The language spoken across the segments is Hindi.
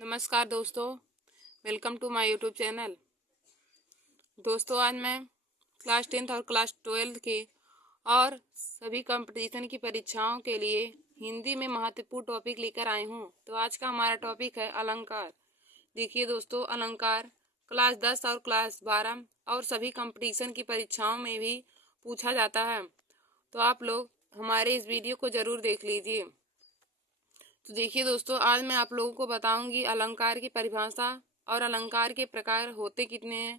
नमस्कार दोस्तों, welcome to my YouTube channel. दोस्तों, आज मैं क्लास 10th और क्लास 12th के और सभी कंपटीशन की परीक्षाओं के लिए हिंदी में महत्वपूर्ण टॉपिक लेकर आई हूँ। तो आज का हमारा टॉपिक है अलंकार। देखिए दोस्तों, अलंकार क्लास 10 और क्लास 12 और सभी कंपटीशन की परीक्षाओं में भी पूछा जाता है। तो आप लोग हमारे इस वीडियो को ज़रूर देख लीजिए। तो देखिए दोस्तों, आज मैं आप लोगों को बताऊंगी अलंकार की परिभाषा और अलंकार के प्रकार होते कितने हैं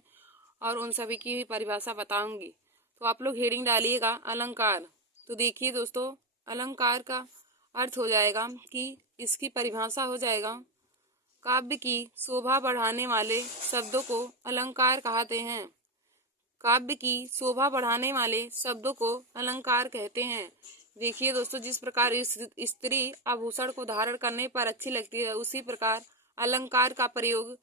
और उन सभी की भी परिभाषा बताऊंगी। तो आप लोग हेडिंग डालिएगा अलंकार। तो देखिए दोस्तों, अलंकार का अर्थ हो जाएगा कि इसकी परिभाषा हो जाएगा काव्य की शोभा बढ़ाने वाले शब्दों को अलंकार कहते हैं। काव्य की शोभा बढ़ाने वाले शब्दों को अलंकार कहते हैं। देखिए दोस्तों, जिस प्रकार स्त्री आभूषण को धारण करने पर अच्छी लगती है, उसी प्रकार अलंकार का प्रयोग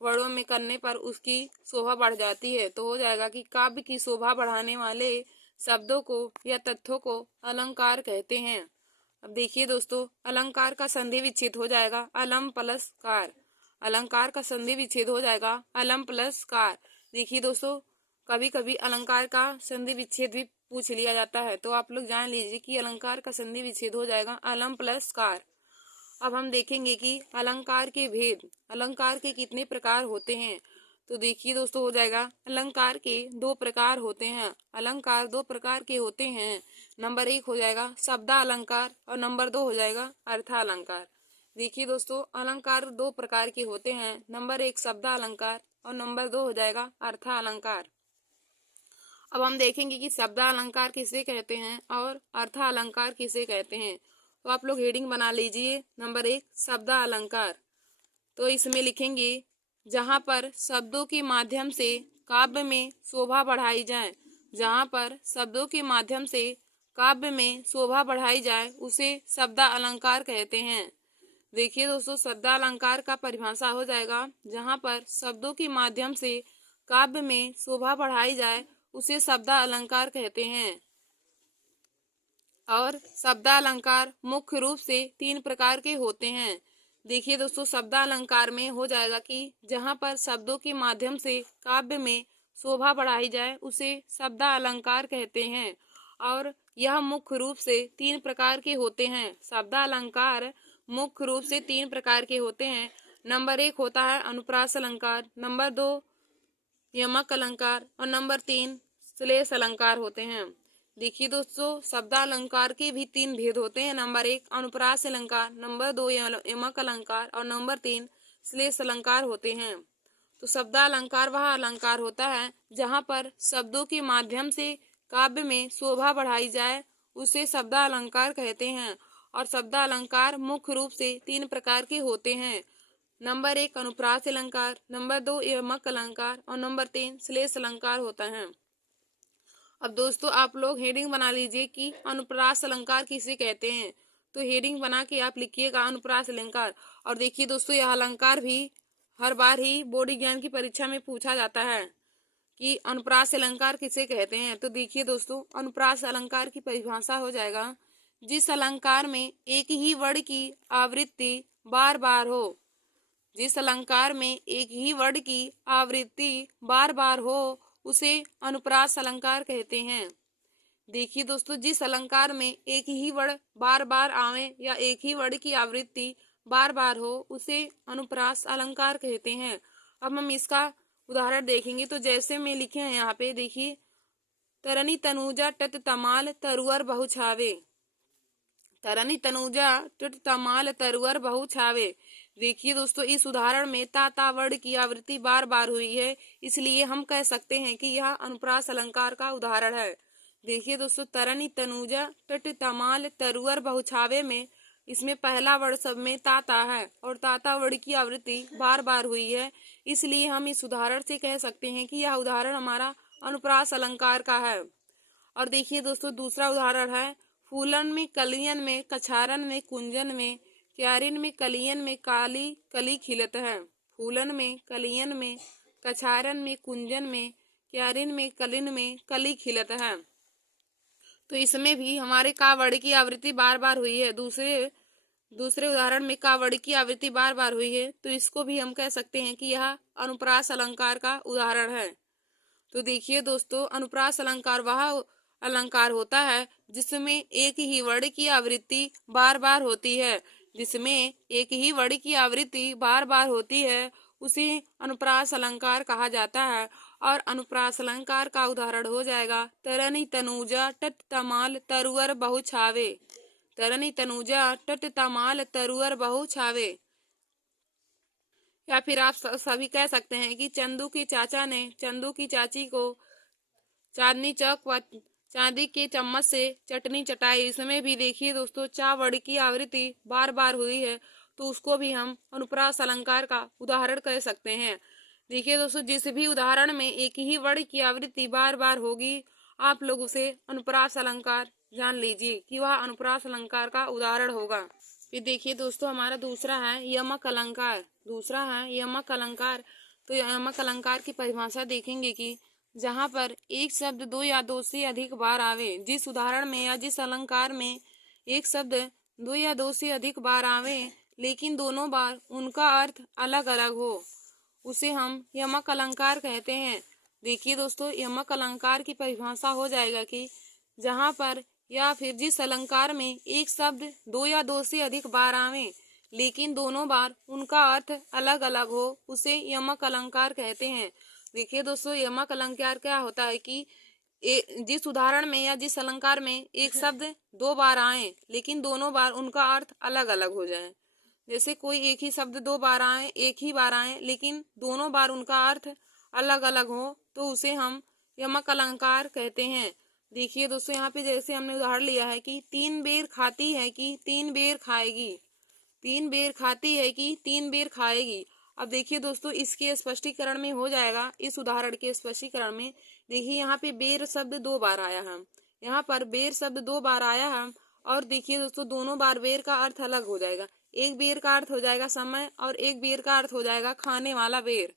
वर्णों में करने पर उसकी शोभा बढ़ जाती है। तो हो जाएगा कि काव्य की शोभा बढ़ाने वाले शब्दों को या तथ्यों को अलंकार कहते हैं। अब देखिए दोस्तों, अलंकार का संधि विच्छेद हो जाएगा अलम प्लस कार। अलंकार का संधि विच्छेद हो जाएगा अलम प्लस कार। देखिए दोस्तों, कभी कभी अलंकार का संधि विच्छेद भी पूछ लिया जाता है, तो आप लोग जान लीजिए कि अलंकार का संधि विच्छेद हो जाएगा अलम प्लस कार। अब हम देखेंगे कि अलंकार के भेद, अलंकार के कितने प्रकार होते हैं। तो देखिए दोस्तों, हो जाएगा अलंकार के दो प्रकार होते हैं। अलंकार दो प्रकार के होते हैं। नंबर 1 हो जाएगा शब्दालंकार और नंबर 2 हो जाएगा अर्थालंकार। देखिए दोस्तों, अलंकार दो प्रकार के होते हैं। नंबर 1 शब्दालंकार और नंबर 2 हो जाएगा अर्थालंकार। अब हम देखेंगे कि शब्दालंकार किसे कहते हैं और अर्थालंकार किसे कहते हैं। तो आप लोग हेडिंग बना लीजिए। नंबर 1 शब्दालंकार। तो इसमें लिखेंगे जहाँ पर शब्दों के माध्यम से काव्य में शोभा बढ़ाई जाए। जहाँ पर शब्दों के माध्यम से काव्य में शोभा बढ़ाई जाए उसे शब्दालंकार कहते हैं। देखिए दोस्तों, शब्दालंकार का परिभाषा हो जाएगा जहाँ पर शब्दों के माध्यम से काव्य में शोभा बढ़ाई जाए उसे शब्दालंकार कहते हैं। और शब्दालंकार मुख्य रूप से 3 प्रकार के होते हैं। देखिए दोस्तों, शब्दालंकार में हो जाएगा कि जहाँ पर शब्दों के माध्यम से काव्य में शोभा बढ़ाई जाए उसे शब्दालंकार कहते हैं। और यह मुख्य रूप से 3 प्रकार के होते हैं। शब्दालंकार मुख्य रूप से 3 प्रकार के होते हैं। नंबर 1 होता है अनुप्रास अलंकार, नंबर 2 यमक अलंकार और नंबर 3 श्लेष अलंकार होते हैं। देखिए दोस्तों, शब्दालंकार के भी 3 भेद होते हैं। नंबर 1 अनुप्रास अलंकार, नंबर 2 यमक अलंकार और नंबर 3 श्लेष अलंकार होते हैं। तो शब्दालंकार वह अलंकार होता है जहाँ पर शब्दों के माध्यम से काव्य में शोभा बढ़ाई जाए उसे शब्दालंकार कहते हैं। और शब्दालंकार मुख्य रूप से 3 प्रकार के होते हैं। नंबर 1 अनुप्रास अलंकार, नंबर 2 यमक अलंकार और नंबर 3 श्लेष अलंकार होता है। अब दोस्तों, आप लोग हेडिंग बना लीजिए कि अनुप्रास अलंकार किसे कहते हैं। तो हेडिंग बना के आप लिखिएगा अनुप्रास अलंकार। और देखिए दोस्तों, यह अलंकार भी हर बार ही बोर्ड एग्जाम की परीक्षा में पूछा जाता है कि अनुप्रास अलंकार किसे कहते हैं। तो देखिए दोस्तों, अनुप्रास अलंकार की परिभाषा हो जाएगा जिस अलंकार में एक ही वर्ण की आवृत्ति बार बार हो। जिस अलंकार में एक ही वर्ण की आवृत्ति बार बार हो उसे अनुप्रास अलंकार कहते हैं। देखिए दोस्तों, जिस अलंकार में एक ही वर्ण बार बार आवे या एक ही वर्ण की आवृत्ति बार बार हो उसे अनुप्रास अलंकार कहते हैं। अब हम इसका उदाहरण देखेंगे। तो जैसे में लिखे हैं यहाँ पे, देखिए तरनी तनुजा टट तमाल तरुअर बहु छावे। तरनी तनुजा टट तमाल तरुअर बहु छावे। देखिए दोस्तों, इस उदाहरण में ता वर्ण की आवृत्ति बार बार हुई है, इसलिए हम कह सकते हैं कि यह अनुप्रास अलंकार का उदाहरण है। देखिए दोस्तों, तरनी तनुजा टट तमाल तरुअर बहु छावे में इसमें पहला वर्ण सब में ताता है और ताता वर्ण की आवृत्ति बार बार हुई है, इसलिए हम इस उदाहरण से कह सकते हैं कि यह उदाहरण हमारा अनुप्रास अलंकार का है। और देखिए दोस्तों, दूसरा उदाहरण है फूलन में कलियन में कछारन में कुंजन में क्यारिन में कलियन में काली कली खिलत है। फूलन में कलियन में कछारन में कुंजन में क्यारिन में कलिन में कली खिलत है। तो इसमें भी हमारे का वर्ण की आवृत्ति बार बार हुई है। दूसरे उदाहरण में का वर्ड की आवृत्ति बार बार हुई है, तो इसको भी हम कह सकते हैं कि यह अनुप्रास अलंकार का उदाहरण है। तो देखिए दोस्तों, अनुप्रास अलंकार वह अलंकार होता है जिसमें एक ही वर्ड की आवृत्ति बार बार होती है। जिसमें एक ही वर्ड की आवृत्ति बार बार होती है उसे अनुप्रास अलंकार कहा जाता है। और अनुप्रास अलंकार का उदाहरण हो जाएगा तरनी तनुजा टट तमाल तरुअर बहु छावे। तरनी तनुजा टट तमाल तरुअर बहु छावे। या फिर आप सभी कह सकते हैं कि चंदू के चाचा ने चंदू की चाची को चांदनी चौक पर चांदी के चम्मच से चटनी चटाई। इसमें भी देखिए दोस्तों, चा वर्ड की आवृत्ति बार बार हुई है, तो उसको भी हम अनुप्रास अलंकार का उदाहरण कह सकते हैं। देखिए दोस्तों, जिस भी उदाहरण में एक ही वर्ड की आवृत्ति बार बार होगी, आप लोग उसे अनुप्रास अलंकार जान लीजिए कि वह अनुप्रास अलंकार का उदाहरण होगा। फिर देखिए दोस्तों, हमारा दूसरा है यमक अलंकार। दूसरा है यमक अलंकार। तो यमक अलंकार की परिभाषा देखेंगे कि जहाँ पर एक शब्द दो या दो से अधिक बार आवे। जिस उदाहरण में या जिस अलंकार में एक शब्द दो या दो से अधिक बार आवे लेकिन दोनों बार उनका अर्थ अलग अलग हो, उसे हम यमक अलंकार कहते हैं। देखिए दोस्तों, यमक अलंकार की परिभाषा हो जाएगा कि जहाँ पर या फिर जिस अलंकार में एक शब्द दो या दो से अधिक बार आवे लेकिन दोनों बार उनका अर्थ अलग अलग हो, उसे यमक अलंकार कहते हैं। देखिए दोस्तों, यमक अलंकार क्या होता है कि जिस उदाहरण में या जिस अलंकार में एक शब्द दो बार आए लेकिन दोनों बार उनका अर्थ अलग अलग हो जाए। जैसे कोई एक ही शब्द दो बार आए, एक ही बार आए लेकिन दोनों बार उनका अर्थ अलग अलग हो, तो उसे हम यमक अलंकार कहते हैं। देखिए दोस्तों, यहाँ पे जैसे हमने उदाहरण लिया है कि तीन बेर खाती है कि तीन बेर खाएगी। तीन बेर खाती है कि तीन बेर खाएगी। अब देखिए दोस्तों, इसके स्पष्टीकरण में हो जाएगा, इस उदाहरण के स्पष्टीकरण में देखिए यहाँ पे बेर शब्द दो बार आया है। यहाँ पर बेर शब्द दो बार आया है और देखिए दोस्तों, दोनों बार बेर का अर्थ अलग हो जाएगा। एक बेर का अर्थ हो जाएगा समय और एक बेर का अर्थ हो जाएगा खाने वाला बेर।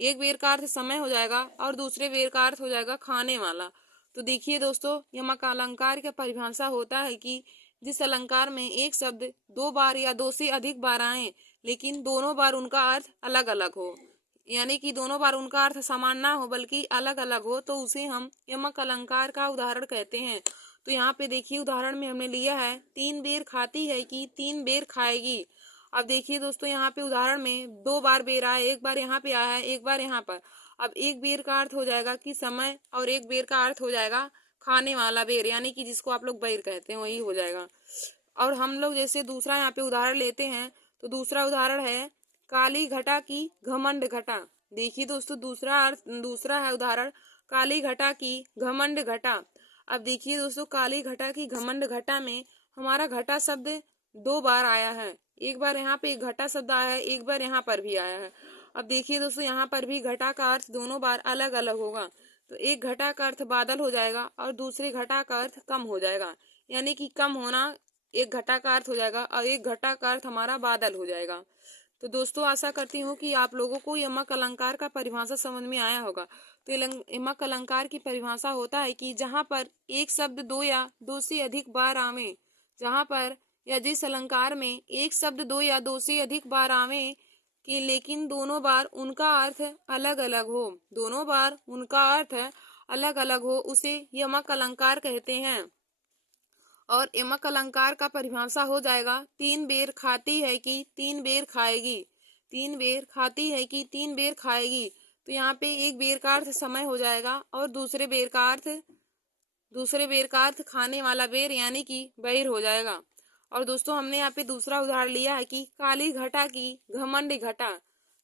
एक बेर का अर्थ समय हो जाएगा और दूसरे बेर का अर्थ हो जाएगा खाने वाला। तो देखिए दोस्तों, यमक अलंकार का परिभाषा होता है कि जिस अलंकार में एक शब्द दो बार या दो से अधिक बार आए लेकिन दोनों बार उनका अर्थ अलग अलग हो, यानी कि दोनों बार उनका अर्थ समान ना हो बल्कि अलग अलग हो, तो उसे हम यमक अलंकार का उदाहरण कहते हैं। तो यहाँ पे देखिए उदाहरण में हमने लिया है तीन बेर खाती है कि तीन बेर खाएगी। अब देखिए दोस्तों, यहाँ पे उदाहरण में दो बार बेर आया, एक बार यहाँ पे आया है, एक बार यहाँ पर। अब एक बेर का अर्थ हो जाएगा कि समय और एक बेर का अर्थ हो जाएगा खाने वाला बेर, यानी कि जिसको आप लोग बेर कहते हैं वही हो जाएगा। और हम लोग जैसे दूसरा यहाँ पे उदाहरण लेते हैं, तो दूसरा उदाहरण है काली घटा की घमंड घटा। देखिए दोस्तों, दूसरा है उदाहरण काली घटा की घमंड घटा। अब देखिए दोस्तों, काली घटा की घमंड घटा में हमारा घटा शब्द दो बार आया है। एक बार यहाँ पे घटा शब्द आया है, एक बार यहाँ पर भी आया है। अब देखिए दोस्तों, यहाँ पर भी घटा का अर्थ दोनों बार अलग अलग होगा। तो एक घटा का अर्थ बादल हो जाएगा और दूसरे घटा का अर्थ कम हो जाएगा, यानी कि कम होना एक घटा का अर्थ हो जाएगा और एक घटा का अर्थ हमारा बादल हो जाएगा। तो दोस्तों, आशा करती हूँ कि आप लोगों को यमक अलंकार का परिभाषा समझ में आया होगा। तो यमक अलंकार की परिभाषा होता है कि जहाँ पर एक शब्द दो या दो से अधिक बार आवे, जहाँ पर या जिस अलंकार में एक शब्द दो या दो से अधिक बार आवे कि लेकिन दोनों बार उनका अर्थ अलग अलग हो, दोनों बार उनका अर्थ अलग अलग हो, उसे यमक अलंकार कहते हैं। और यमक अलंकार का परिभाषा हो जाएगा तीन बेर खाती है कि तीन बेर खाएगी। तीन बेर खाती है कि तीन बेर खाएगी। तो यहाँ पे एक बेर का अर्थ समय हो जाएगा और दूसरे बेर का अर्थ खाने वाला बेर, यानी कि बैर हो जाएगा। और दोस्तों, हमने यहाँ पे दूसरा उदाहरण लिया है कि काली घटा की घमंड घटा।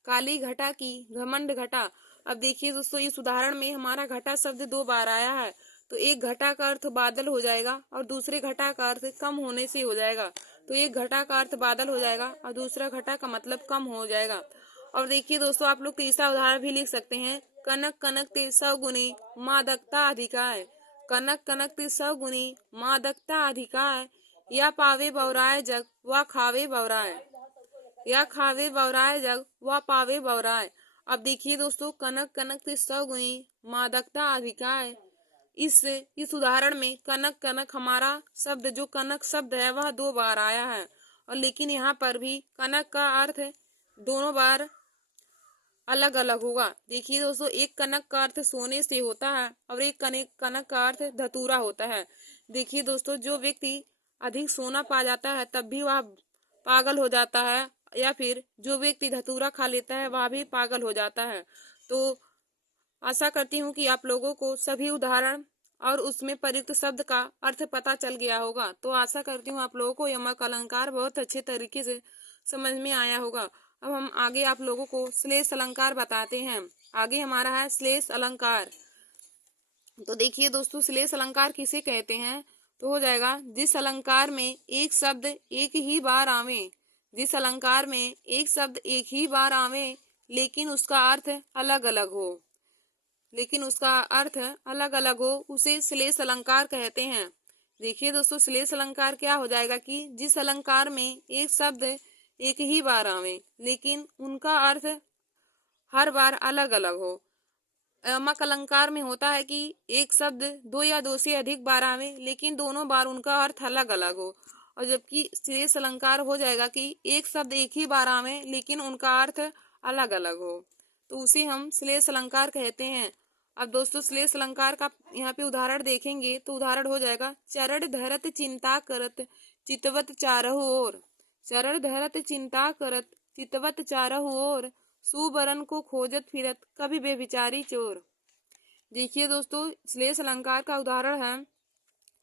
काली घटा की घमंड घटा। अब देखिए दोस्तों, इस उदाहरण में हमारा घटा शब्द दो बार आया है, तो एक घटा का अर्थ बादल हो जाएगा और दूसरे घटा का अर्थ कम होने से हो जाएगा। तो एक घटा का अर्थ बादल हो जाएगा और दूसरा घटा का मतलब कम हो जाएगा। और देखिए दोस्तों, आप लोग तीसरा उदाहरण भी लिख सकते हैं कनक कनक ते सगुनी मादकता अधिकाय। कनक कनक ते सगुनी मादकता अधिकाय। या पावे बौराय जग व खावे बौराय। या खावे बौराय जग व पावे बौराय। अब देखिए दोस्तों, कनक कनक ते सगुनी मादकता अधिकाय। इस उदाहरण में कनक कनक हमारा शब्द जो कनक शब्द है वह दो बार आया है और लेकिन यहाँ पर भी कनक का अर्थ दोनों बार अलग अलग होगा। देखिए दोस्तों, एक कनक का अर्थ सोने से होता है और एक कनक का अर्थ धतूरा होता है। देखिए दोस्तों, जो व्यक्ति अधिक सोना पा जाता है तब भी वह पागल हो जाता है, या फिर जो व्यक्ति धतूरा खा लेता है वह भी पागल हो जाता है। तो आशा करती हूँ कि आप लोगों को सभी उदाहरण और उसमें प्रयुक्त शब्द का अर्थ पता चल गया होगा। तो आशा करती हूँ आप लोगों को यमक अलंकार बहुत अच्छे तरीके से समझ में आया होगा। अब हम आगे आप लोगों को श्लेष अलंकार बताते हैं। आगे हमारा है श्लेष अलंकार। तो देखिए दोस्तों, श्लेष अलंकार किसे कहते हैं? तो हो जाएगा जिस अलंकार में एक शब्द एक ही बार आवे, जिस अलंकार में एक शब्द एक ही बार आवे लेकिन उसका अर्थ अलग अलग हो, लेकिन उसका अर्थ अलग अलग हो, उसे श्लेष अलंकार कहते हैं। देखिए दोस्तों, श्लेष अलंकार क्या हो जाएगा कि जिस अलंकार में एक शब्द एक ही बार आवे लेकिन उनका अर्थ हर बार अलग अलग हो। यमक अलंकार में होता है कि एक शब्द दो या दो से अधिक बार आवे लेकिन दोनों बार उनका अर्थ अलग अलग हो। और जबकि श्लेष अलंकार हो जाएगा कि एक शब्द एक ही बार आवे लेकिन उनका अर्थ अलग अलग हो, तो उसे हम श्लेष अलंकार कहते हैं। अब दोस्तों, श्लेष अलंकार का यहाँ पे उदाहरण देखेंगे तो उदाहरण हो जाएगा चरण धरत चिंता करत चितवत चारहु ओर। चरण धरत चिंता करत चितवत चारहु ओर, सुबरन को खोजत फिरत कभी बेविचारी चोर। देखिए दोस्तों, श्लेष अलंकार का उदाहरण है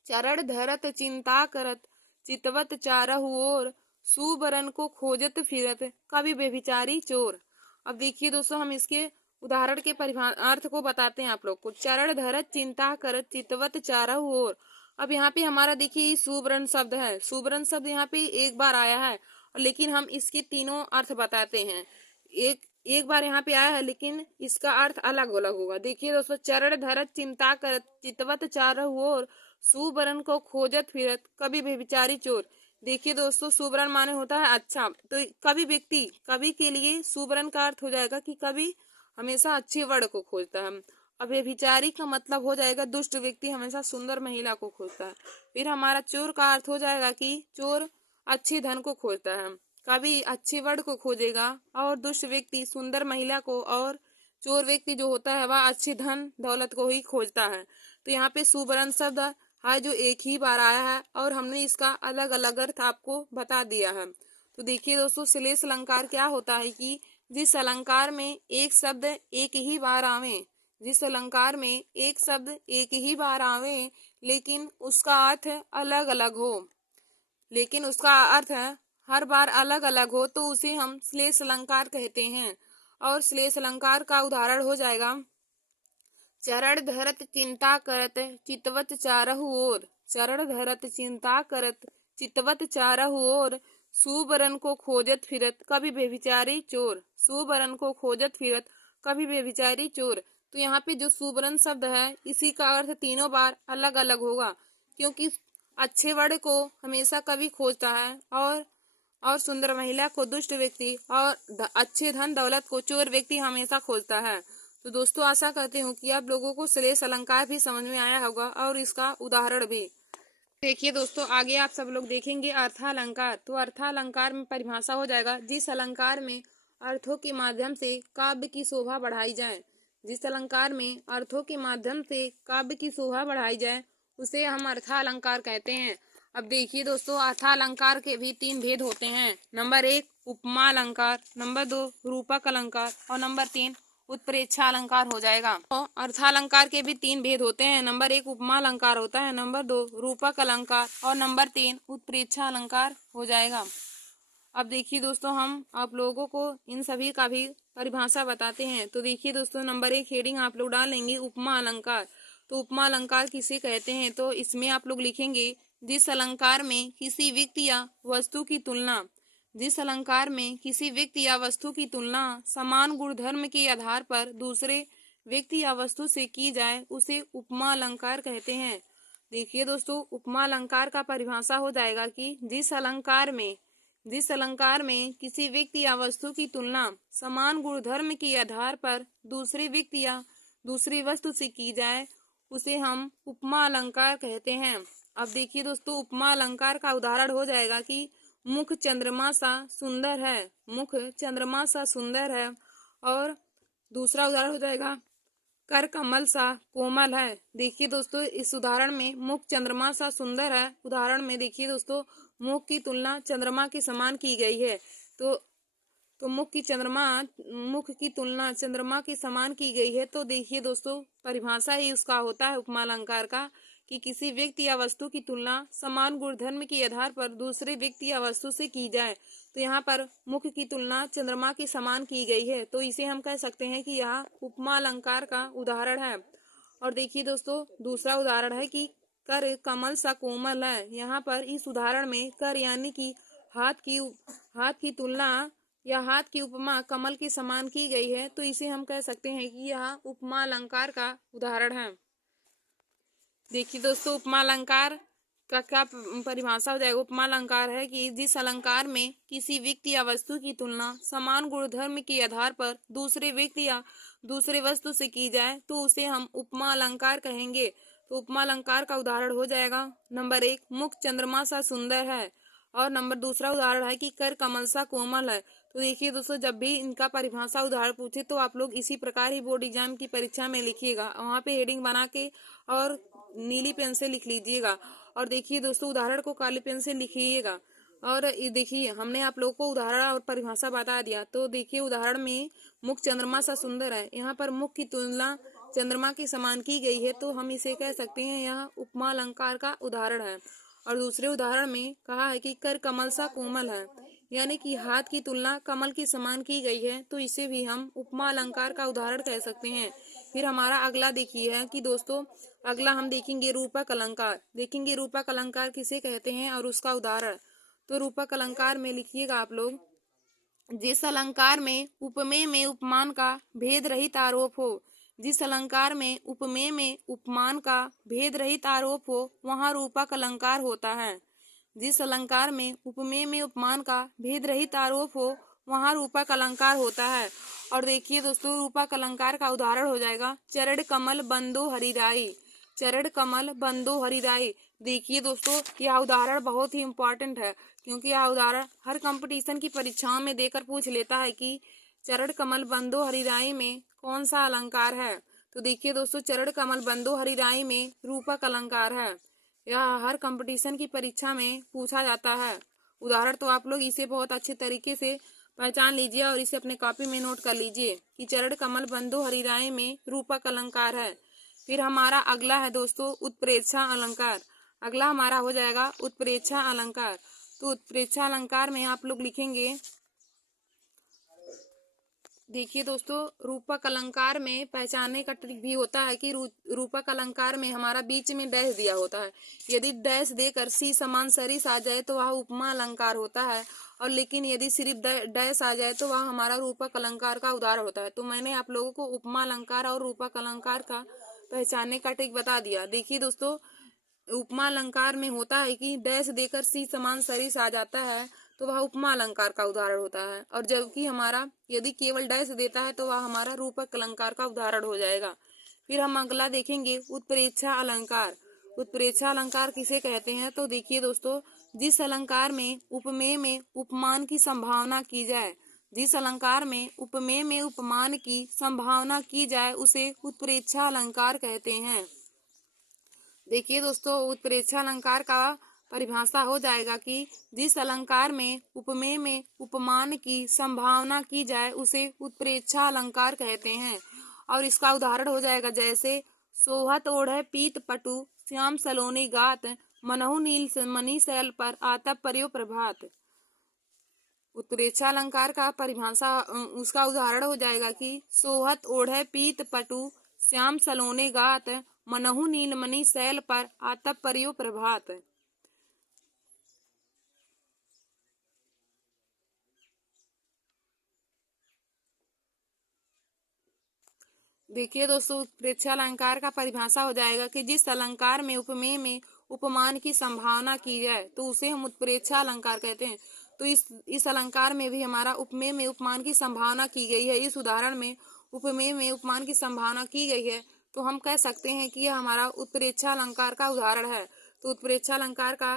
चरण धरत चिंता करत चितवत चारहु ओर, सुबरन को खोजत फिरत कभी बेविचारी चोर। अब देखिए दोस्तों, हम इसके उदाहरण के अर्थ को बताते हैं आप लोग को। चरण धरत चिंता करत चितवत चारहु ओर। अब यहाँ पे हमारा देखिए सुबरन शब्द है। सुबरन शब्द यहाँ पे एक बार आया है, लेकिन हम इसके तीनों अर्थ बताते हैं। एक बार यहाँ पे आया है लेकिन इसका अर्थ अलग अलग होगा। देखिए दोस्तों, चरण धरत चिंता करत चितवत चारहु ओर, सुबरन को खोजत फिरत कभी बेविचारी चोर। देखिए दोस्तों, सुबरन माने होता है अच्छा, तो कवि के लिए सुबरन का अर्थ हो जाएगा कि कवि हमेशा अच्छे वर्ण को खोजता है। अब बेविचारी का मतलब हो जाएगा दुष्ट व्यक्ति हमेशा सुंदर महिला को खोजता है। फिर हमारा चोर का अर्थ हो जाएगा कि चोर अच्छे धन को खोजता है, कभी अच्छे वर्ण को खोजेगा, और दुष्ट व्यक्ति सुंदर महिला को, और चोर व्यक्ति जो होता है वह अच्छे धन दौलत को ही खोजता है। तो यहाँ पे सुबरन शब्द है जो एक ही बार आया है और हमने इसका अलग अलग अर्थ आपको बता दिया है। तो देखिए दोस्तों, श्लेष अलंकार क्या होता है कि जिस अलंकार में एक शब्द एक ही बार आवे, जिस अलंकार में एक शब्द एक ही बार आवे लेकिन उसका अर्थ अलग अलग हो, लेकिन उसका अर्थ हर बार अलग अलग हो, तो उसे हम श्लेष अलंकार कहते हैं। और श्लेष अलंकार का उदाहरण हो जाएगा चरण धरत चिंता करत चितवत चारहु ओर। चरण धरत चिंता करत चितवत चारहु ओर, सुबरन को खोजत फिरत कभी बेविचारी चोर। सुबरन को खोजत फिरत कभी बेविचारी चोर। तो यहाँ पे जो सुबरन शब्द है इसी का अर्थ तीनों बार अलग अलग होगा, क्योंकि अच्छे वर्ण को हमेशा कवि खोजता है, और सुंदर महिला को दुष्ट व्यक्ति, और अच्छे धन दौलत को चोर व्यक्ति हमेशा खोजता है। तो दोस्तों, आशा करती हूँ कि आप लोगों को श्लेष अलंकार भी समझ में आया होगा और इसका उदाहरण भी। देखिए दोस्तों, आगे आप सब लोग देखेंगे अर्थालंकार। तो अर्थालंकार में परिभाषा हो जाएगा जिस अलंकार में अर्थों के माध्यम से काव्य की शोभा बढ़ाई जाए। जिस अलंकार में अर्थों के माध्यम से काव्य की शोभा बढ़ाई जाए उसे हम अर्थालंकार कहते हैं। अब देखिए दोस्तों, अर्थालंकार के भी तीन भेद होते हैं। नंबर 1 उपमा अलंकार, नंबर 2 रूपक अलंकार, और नंबर 3 उत्प्रेक्षा अलंकार हो जाएगा। तो अर्थालंकार के भी तीन भेद होते हैं। नंबर 1 उपमा अलंकार होता है, नंबर 2 रूपक अलंकार, और नंबर 3 उत्प्रेक्षा अलंकार हो जाएगा। अब देखिए दोस्तों, हम आप लोगों को इन सभी का भी परिभाषा बताते हैं। तो देखिए दोस्तों, नंबर 1 हेडिंग आप लोग डालेंगे उपमा अलंकार। तो उपमा अलंकार किसे कहते हैं? तो इसमें आप लोग लिखेंगे जिस अलंकार में किसी व्यक्ति या वस्तु की तुलना, जिस अलंकार में किसी व्यक्ति या वस्तु की तुलना समान गुणधर्म के आधार पर दूसरे व्यक्ति या वस्तु से की जाए उसे उपमा अलंकार कहते हैं। देखिए दोस्तों, उपमा अलंकार का परिभाषा हो जाएगा कि जिस अलंकार में किसी व्यक्ति या वस्तु की तुलना समान गुणधर्म के आधार पर दूसरे व्यक्ति या दूसरी वस्तु से की जाए उसे हम उपमा अलंकार कहते हैं। अब देखिए दोस्तों, उपमा अलंकार का उदाहरण हो जाएगा कि मुख चंद्रमा सा सुंदर है, मुख चंद्रमा सा सुंदर है। और दूसरा उदाहरण हो जाएगा कर कमल सा कोमल है। देखिए दोस्तों, इस उदाहरण में मुख चंद्रमा सा सुंदर है, उदाहरण में देखिए दोस्तों मुख की तुलना चंद्रमा के समान की गई है। तो मुख की तुलना चंद्रमा के समान की गई है। तो देखिए दोस्तों, परिभाषा ही उसका होता है उपमा अलंकार का कि किसी व्यक्ति या वस्तु की तुलना समान गुणधर्म के आधार पर दूसरे व्यक्ति या वस्तु से की जाए। तो यहाँ पर मुख की तुलना चंद्रमा के समान की गई है, तो इसे हम कह सकते हैं कि यह उपमा अलंकार का उदाहरण है। और देखिए दोस्तों, दूसरा उदाहरण है कि कर कमल सा कोमल है। यहाँ पर इस उदाहरण में कर यानी कि हाथ की तुलना या हाथ की उपमा कमल के समान की गई है, तो इसे हम कह सकते हैं कि यह उपमा अलंकार का उदाहरण है। देखिए दोस्तों, उपमा अलंकार का क्या परिभाषा हो जाएगा। उपमा अलंकार है कि जिस अलंकार में किसी व्यक्ति या वस्तु की तुलना समान गुणधर्म के आधार पर दूसरे व्यक्ति या दूसरे वस्तु से की जाए तो उसे हम उपमा अलंकार कहेंगे। तो उपमा अलंकार का उदाहरण हो जाएगा नंबर 1 मुख चंद्रमा सा सुंदर है, और नंबर दूसरा उदाहरण है कि कर कमल सा कोमल है। तो देखिए दोस्तों, जब भी इनका परिभाषा उदाहरण पूछे तो आप लोग इसी प्रकार ही बोर्ड एग्जाम की परीक्षा में लिखिएगा, वहाँ पे हेडिंग बना के और नीली पेन से लिख लीजिएगा। और देखिए दोस्तों, उदाहरण को काली पेन से लिखिएगा। और ये देखिए, हमने आप लोगों को उदाहरण और परिभाषा बता दिया। तो देखिए, उदाहरण में मुख चंद्रमा सा सुंदर है, यहाँ पर मुख की तुलना चंद्रमा के समान की गई है, तो हम इसे कह सकते हैं यह उपमा अलंकार का उदाहरण है। और दूसरे उदाहरण में कहा है कि कर कमल सा कोमल है, यानी कि हाथ की तुलना कमल के समान की गई है, तो इसे भी हम उपमा अलंकार का उदाहरण कह सकते हैं। फिर हमारा अगला देखिए है कि दोस्तों, अगला हम देखेंगे रूपक अलंकार। देखेंगे रूपक अलंकार किसे कहते हैं और उसका उदाहरण। तो रूपक अलंकार में लिखिएगा आप लोग, जिस अलंकार में उपमेय में उपमान का भेद रहित आरोप हो। जिस अलंकार में उपमेय में उपमान का भेद रहित आरोप हो वहाँ रूपक अलंकार होता है। जिस अलंकार में उपमेय में उपमान का भेद रहित आरोप हो वहाँ रूपक अलंकार होता है। और देखिए दोस्तों, रूपक अलंकार का उदाहरण हो जाएगा चरण कमल बंदो हरिराई। चरण कमल बंदो हरिराई। देखिए दोस्तों, यह उदाहरण बहुत ही इम्पोर्टेंट है, क्योंकि यह उदाहरण हर कंपटीशन की परीक्षाओं में देकर पूछ लेता है कि चरण कमल बंदो हरिराई में कौन सा अलंकार है। तो देखिए दोस्तों, चरण कमल बंदो हरिराई में रूपक अलंकार है। यह हर कंपटीशन की परीक्षा में पूछा जाता है उदाहरण। तो आप लोग इसे बहुत अच्छे तरीके से पहचान लीजिए और इसे अपने कॉपी में नोट कर लीजिए कि चरण कमल बंदो हरिराई में रूपक अलंकार है। फिर हमारा अगला है दोस्तों उत्प्रेक्षा अलंकार। अगला हमारा हो जाएगा उत्प्रेक्षा अलंकार। तो उत्प्रेक्षा अलंकार में आप लोग लिखेंगे, देखिए दोस्तों, रूपक अलंकार में पहचानने का ट्रिक भी होता है कि रूपक अलंकार में हमारा बीच में डैश दिया होता है। यदि डैश देकर सी समान सरिस आ जाए तो वह उपमा अलंकार होता है, और लेकिन यदि सिर्फ डैश आ जाए तो वह हमारा रूपक अलंकार का उदाहरण होता है। तो मैंने आप लोगों को उपमा अलंकार और रूपक अलंकार का पहचानने का ट्रिक बता दिया। देखिए दोस्तों, उपमा अलंकार में होता है कि डैश देकर सी समान सरिस आ जाता है तो वह उपमा अलंकार का उदाहरण होता है, और जबकि हमारा यदि केवल डैश देता है तो वह हमारा रूपक अलंकार का उदाहरण हो जाएगा। फिर हम अगला देखेंगे उत्प्रेक्षा अलंकार। उत्प्रेक्षा अलंकार किसे कहते हैं। तो देखिए दोस्तों, जिस अलंकार में उपमेय में उपमान की संभावना की जाए, जिस अलंकार में उपमेय में उपमान की संभावना की जाए उसे उत्प्रेक्षा अलंकार कहते हैं। देखिए दोस्तों, उत्प्रेक्षा अलंकार का परिभाषा हो जाएगा कि जिस अलंकार में उपमेय में उपमान की संभावना की जाए उसे उत्प्रेक्षा अलंकार कहते हैं। और इसका उदाहरण हो जाएगा जैसे सोहत ओढ़े पीत पटु श्याम सलोनी गात मनहु नील मणि शैल पर आतप पर्यो प्रभात। उत्प्रेक्षा अलंकार का परिभाषा उसका उदाहरण हो जाएगा कि सोहत ओढ़े पीत पटु श्याम सलोने गात मनहु नीलमणि शैल पर आतप पर्यो प्रभात। देखिए दोस्तों, उत्प्रेक्षा अलंकार का परिभाषा हो जाएगा कि जिस अलंकार में उपमेय में उपमान की संभावना की जाए तो उसे हम उत्प्रेक्षा अलंकार कहते हैं। तो इस अलंकार में भी हमारा उपमेय में उपमान की संभावना की गई है। इस उदाहरण में उपमेय में उपमान की संभावना की गई है, तो हम कह सकते हैं कि यह हमारा उत्प्रेक्षा अलंकार का उदाहरण है। तो उत्प्रेक्षा अलंकार का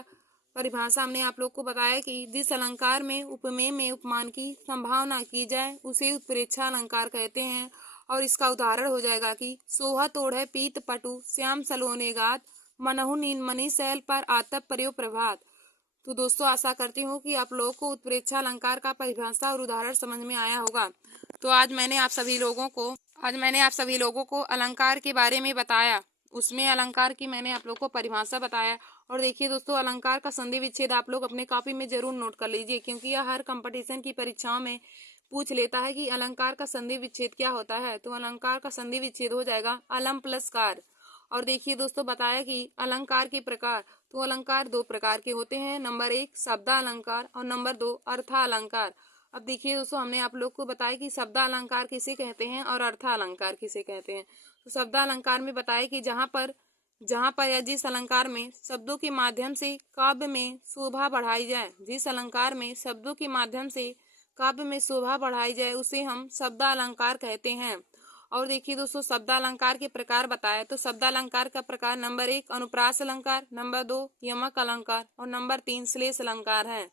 परिभाषा हमने आप लोग को बताया कि जिस अलंकार में उपमेय में उपमान की संभावना की जाए उसे उत्प्रेक्षा अलंकार कहते हैं। और इसका उदाहरण हो जाएगा कि सोहा तोड़े पीत पटु श्याम सलोने गात मनहु नीन मनी सैल पर आतप प्रयो प्रभात। तो दोस्तों आशा करती हूँ कि आप लोगों को उत्प्रेक्षा अलंकार का परिभाषा और उदाहरण समझ में आया होगा। तो आज मैंने आप सभी लोगों को अलंकार के बारे में बताया, उसमें अलंकार की मैंने आप लोगों को परिभाषा बताया। और देखिए दोस्तों, अलंकार का संधि विच्छेद आप लोग अपने कॉपी में जरूर नोट कर लीजिए, क्योंकि यह हर कंपटीशन की परीक्षाओं में पूछ लेता है कि अलंकार का संधि विच्छेद क्या होता है। तो अलंकार का संधि विच्छेद हो जाएगा अलम प्लस कार। और देखिए दोस्तों, बताया कि अलंकार के प्रकार, तो अलंकार दो प्रकार के होते हैं, नंबर 1 शब्दालंकार और नंबर 2 अर्थालंकार। अब देखिए दोस्तों, हमने आप लोग को बताया कि शब्दालंकार किसे कहते हैं और अर्थालंकार किसे कहते हैं। तो शब्दालंकार में बताया कि जहाँ पर या जिस अलंकार में शब्दों के माध्यम से काव्य में शोभा बढ़ाई जाए, जिस अलंकार में शब्दों के माध्यम से काव्य में शोभा बढ़ाई जाए उसे हम शब्दालंकार कहते हैं। और देखिए दोस्तों, शब्दालंकार के प्रकार बताए तो शब्दालंकार का प्रकार नंबर 1 अनुप्रास अलंकार, नंबर 2 यमक अलंकार और नंबर 3 श्लेष अलंकार है।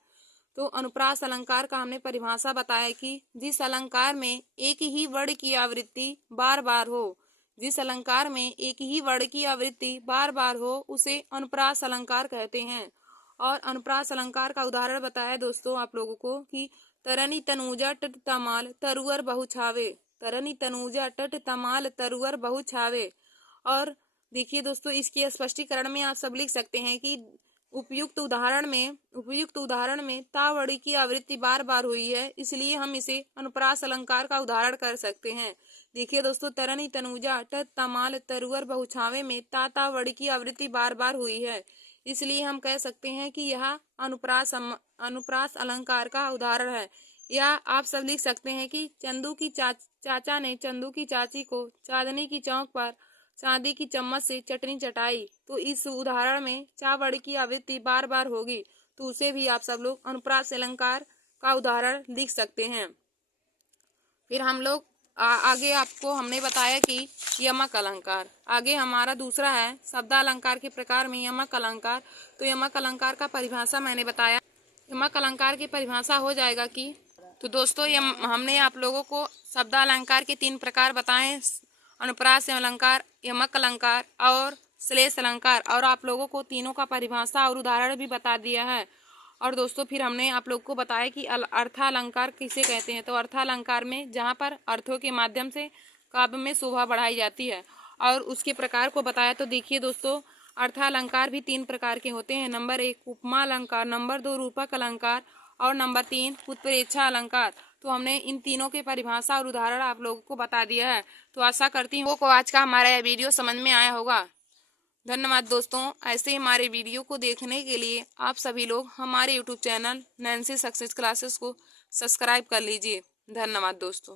तो अनुप्रास अलंकार का हमने परिभाषा बताया कि जिस अलंकार में एक ही वर्ण की आवृत्ति बार बार हो, जिस अलंकार में एक ही वर्ण की आवृत्ति बार बार हो उसे अनुप्रास अलंकार कहते हैं। और अनुप्रास अलंकार का उदाहरण बताया दोस्तों आप लोगों को कि तरनी तनुजा टट तमाल तरुअर बहु छावे, तरनी तनुजा टट तमाल तरुअर बहु छावे। और देखिए दोस्तों, इसके स्पष्टीकरण में आप सब लिख सकते हैं कि उपयुक्त उदाहरण में ता वर्ण की आवृत्ति बार बार हुई है, इसलिए हम इसे अनुप्रास अलंकार का उदाहरण कर सकते हैं। देखिए दोस्तों, तरनी तनुजा टट तमाल तरुअर बहु छावे में ता वर्ण की आवृत्ति बार बार हुई है, इसलिए हम कह सकते हैं कि यह अनुप्रास अलंकार का उदाहरण है। या आप सब लिख सकते हैं कि चंदू की चाचा ने चंदू की चाची को चांदनी की चौक पर चांदी की चम्मच से चटनी चटाई। तो इस उदाहरण में चा वर्ण की आवृत्ति बार बार होगी, तो उसे भी आप सब लोग अनुप्रास अलंकार का उदाहरण लिख सकते हैं। फिर हम लोग आगे आपको हमने बताया कि यमक अलंकार, आगे हमारा दूसरा है शब्दालंकार के प्रकार में यमक अलंकार। तो यमक अलंकार का परिभाषा मैंने बताया, यमक अलंकार की परिभाषा हो जाएगा कि, तो दोस्तों हमने आप लोगों को शब्दालंकार के 3 प्रकार बताए, अनुप्रास अलंकार, यमक अलंकार और श्लेष अलंकार, और आप लोगों को तीनों का परिभाषा और उदाहरण भी बता दिया है। और दोस्तों फिर हमने आप लोग को बताया कि अर्थालंकार किसे कहते हैं। तो अर्थालंकार में जहाँ पर अर्थों के माध्यम से काव्य में शोभा बढ़ाई जाती है और उसके प्रकार को बताया। तो देखिए दोस्तों, अर्थालंकार भी 3 प्रकार के होते हैं, नंबर 1 उपमा अलंकार, नंबर 2 रूपक अलंकार और नंबर 3 उत्प्रेक्षा अलंकार। तो हमने इन तीनों के परिभाषा और उदाहरण आप लोगों को बता दिया है। तो आशा करती हूँ को आज का हमारा यह वीडियो समझ में आया होगा। धन्यवाद दोस्तों। ऐसे ही हमारे वीडियो को देखने के लिए आप सभी लोग हमारे YouTube channel Nancy success classes को सब्सक्राइब कर लीजिए। धन्यवाद दोस्तों।